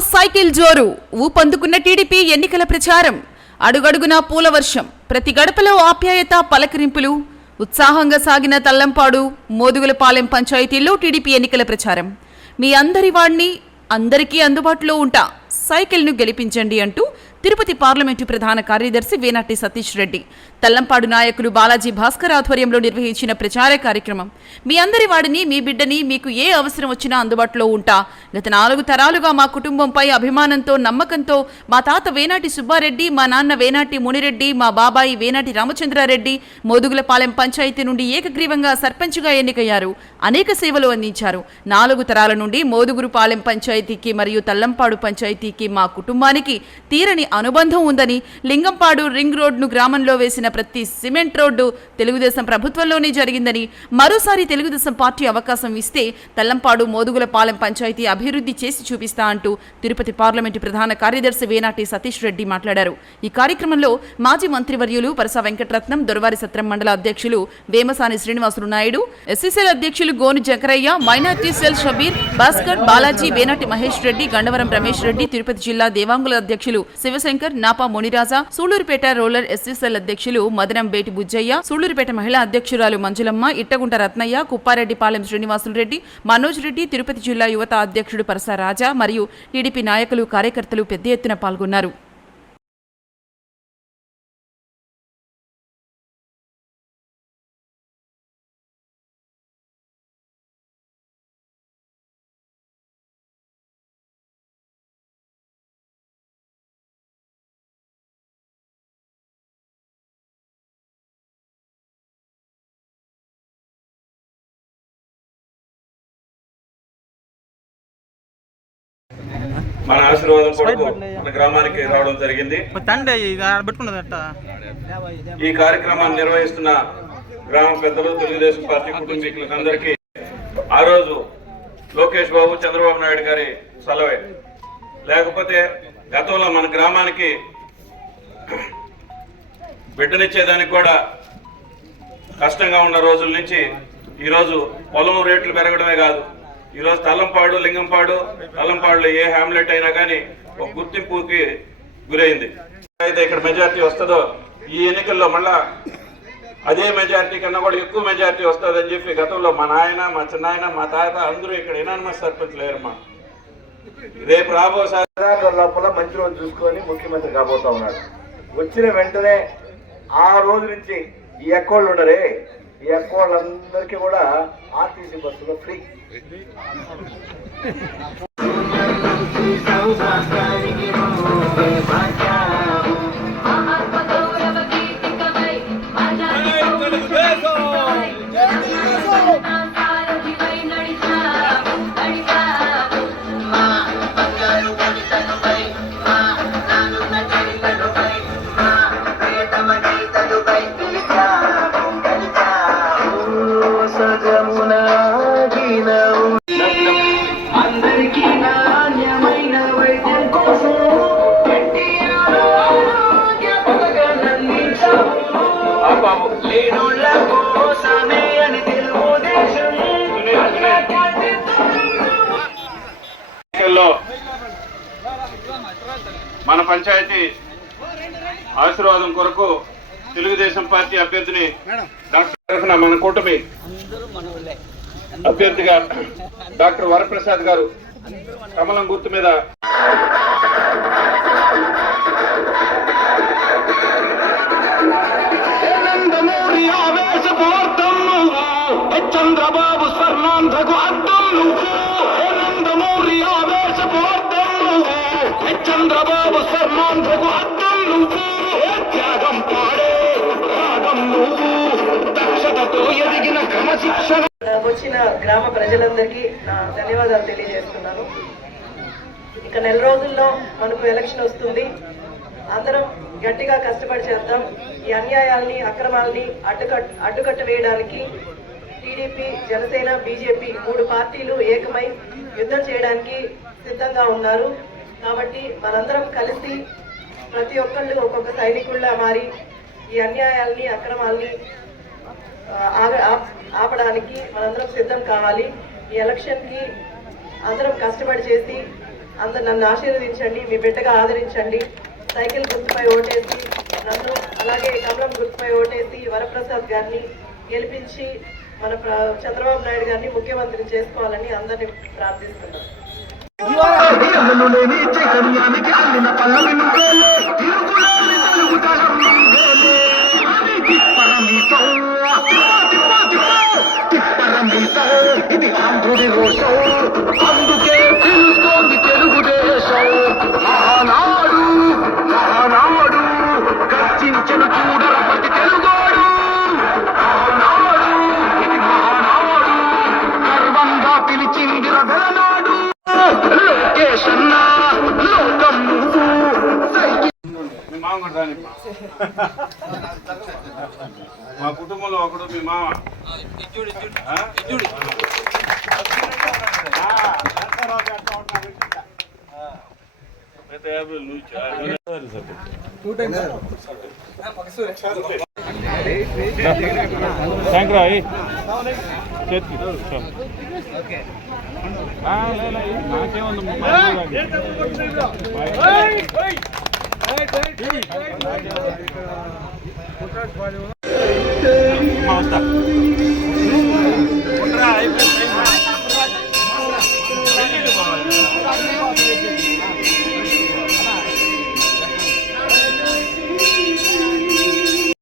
Cycle జోరు. ఊపందుకున్న TDP ఎన్నికల ప్రచారం. అడుగడుగునా పూల వర్షం. ప్రతి గడపలో ఆప్యాయత పలకరింపులు. ఉత్సాహంగా సాగిన తల్లంపాడు మోదుగులపాలెం పంచాయతీల్లో టీడీపీ ఎన్నికల ప్రచారం. మీ అందరి వాణ్ణి అందరికీ అందుబాటులో ఉంటా. సైకిల్ను గెలిపించండి అంటూ తిరుపతి పార్లమెంటు ప్రధాన కార్యదర్శి వేనాటి సతీష్ రెడ్డి తల్లంపాడు నాయకులు బాలాజీ భాస్కర్ ఆధ్వర్యంలో నిర్వహించిన ప్రచార కార్యక్రమం. మీ అందరి వాడిని మీ బిడ్డని మీకు ఏ అవసరం వచ్చినా అందుబాటులో ఉంటా. గత నాలుగు తరాలుగా మా కుటుంబంపై అభిమానంతో నమ్మకంతో మా తాత వేనాటి సుబ్బారెడ్డి మా నాన్న వేనాటి మునిరెడ్డి మా బాబాయి వేనాటి రామచంద్రారెడ్డి మోదుగులపాలెం పంచాయతీ నుండి ఏకగ్రీవంగా సర్పంచ్గా ఎన్నికయ్యారు. అనేక సేవలు అందించారు. నాలుగు తరాల నుండి మోదుగురుపాలెం పంచాయతీకి మరియు తల్లంపాడు పంచాయతీకి మా కుటుంబానికి తీరని అనుబంధం ఉందని లింగంపాడు రింగ్ రోడ్ను గ్రామంలో వేసిన ప్రతి సిమెంట్ రోడ్డు తెలుగుదేశం ప్రభుత్వంలోనే జరిగిందని మరోసారి తెలుగుదేశం పార్టీ అవకాశం ఇస్తే తల్లంపాడు మోదుగులపాలెం పంచాయతీ అభివృద్ధి చేసి చూపిస్తా అంటూ తిరుపతి పార్లమెంటు ప్రధాన కార్యదర్శి వేనాటి సతీష్ రెడ్డి మాట్లాడారు. ఈ కార్యక్రమంలో మాజీ మంత్రివర్యులు పరస వెంకటరత్నం దొరవారి సత్రం మండల అధ్యక్షులు వేమసాని శ్రీనివాసులు నాయుడు ఎస్సీసీఎల్ అధ్యక్షులు గోను జకరయ్య మైనార్టీ సెల్ షబీర్ భాస్కర్ బాలాజీ వేనాటి మహేష్ రెడ్డి గండవరం రమేష్ రెడ్డి తిరుపతి జిల్లా దేవాంగుల అధ్యక్షులు Sivashankar Napa Muniraja Sullurpeta rural SC cell అధ్యక్షులు మదనంబేటి బుజ్జయ్య సూళ్ళూరుపేట మహిళా అధ్యక్షురాలు మంజులమ్మ ఇట్టగుంట రత్నయ్య కుప్పారెడ్డిపాలెం శ్రీనివాసులు రెడ్డి మనోజ్ రెడ్డి తిరుపతి జిల్లా యువత అధ్యక్షుడు పరసరాజా మరియు టీడీపీ నాయకులు కార్యకర్తలు పెద్ద ఎత్తున పాల్గొన్నారు. మన ఆశీర్వాదం కొరకు మన గ్రామానికి రావడం జరిగింది. ఈ కార్యక్రమాన్ని నిర్వహిస్తున్న గ్రామ పెద్దలు తెలుగుదేశం పార్టీ కుటుంబీకులకు అందరికీ ఆ రోజు లోకేష్ బాబు చంద్రబాబు నాయుడు గారి సెలవే. లేకపోతే గతంలో మన గ్రామానికి బిడ్డనిచ్చేదానికి కూడా కష్టంగా ఉన్న రోజుల నుంచి ఈరోజు పొలం రేట్లు పెరగడమే కాదు. ఈరోజు తల్లంపాడు లింగంపాడు తల్లంపాడులో ఏ హ్యామ్లెట్ అయినా కానీ ఒక గుర్తింపుకి గురైంది. అయితే ఇక్కడ మెజార్టీ వస్తుందో ఈ ఎన్నికల్లో మళ్ళా అదే మెజార్టీ కన్నా కూడా ఎక్కువ మెజార్టీ వస్తుందని చెప్పి గతంలో మా నాయన మా చిన్నాయన మా తాత అందరూ ఇక్కడ ఎనానమస్ సర్పంచ్ లేరమ్మా. రేపు రాబోసారి లోపల మంచి రోజు చూసుకొని ముఖ్యమంత్రి కాబోతా ఉన్నాడు. వచ్చిన వెంటనే ఆ రోజు నుంచి ఈ ఎక్కోళ్ళు ఉండరే. ఈ ఎక్కోళ్ళందరికీ కూడా ఆర్టీసీ బస్సులో ఫ్రీ. అందరికీ నాణ్యమైన వైద్యం కోసం. లేనుళ్ళ కోసమే అని తెలుగుదేశం మన పంచాయతీ ఆశీర్వాదం కొరకు తెలుగుదేశం పార్టీ అభ్యర్థిని డాక్టర్ తరఫున మన కూటమి అభ్యర్థిగా డాక్టర్ వరప్రసాద్ గారు కమలం గుర్తు మీద. చంద్రబాబు స్వర్ణాంధ్రకు అర్థం నువ్వు నందమూరి ఆవేశపూర్తం నువ్వు చంద్రబాబు స్వర్ణాంధ్రకు అర్థం వచ్చిన గ్రామ ప్రజలందరికీ నా ధన్యవాదాలు తెలియజేస్తున్నాను. ఇక నెల రోజుల్లో మనకు ఎలక్షన్ వస్తుంది. అందరం గట్టిగా కష్టపడి చేద్దాం. ఈ అన్యాయాల్ని అక్రమాల్ని అడ్డుకట్ అడ్డుకట్ట వేయడానికి టీడీపీ జనసేన బీజేపీ మూడు పార్టీలు ఏకమై యుద్ధం చేయడానికి సిద్ధంగా ఉన్నారు. కాబట్టి మనందరం కలిసి ప్రతి ఒక్కళ్ళు ఒక్కొక్క సైనికుల్లా మారి ఈ అన్యాయాల్ని అక్రమాల్ని ఆగ- ఆపడానికి మనందరం సిద్ధం కావాలి. ఈ ఎలక్షన్కి అందరం కష్టపడి చేసి అందరు నన్ను ఆశీర్వదించండి మీ బిడ్డగా ఆదరించండి. సైకిల్ గుర్తుపై ఓటేసి నన్ను అలాగే కమలం గుర్తుపై ఓటేసి వరప్రసాద్ గారిని గెలిపించి మన ప్ర- చంద్రబాబు నాయుడు గారిని ముఖ్యమంత్రిని చేసుకోవాలని అందరినీ ప్రార్థిస్తున్నాను ఇది మీ మామ కూడా రాని మా కుటుంబంలో ఒకడు మీ మామ ఆ? అయితే యాభై నువ్వు చా- థ్యాంక్ రా చేతికి నాకేముంది వస్తా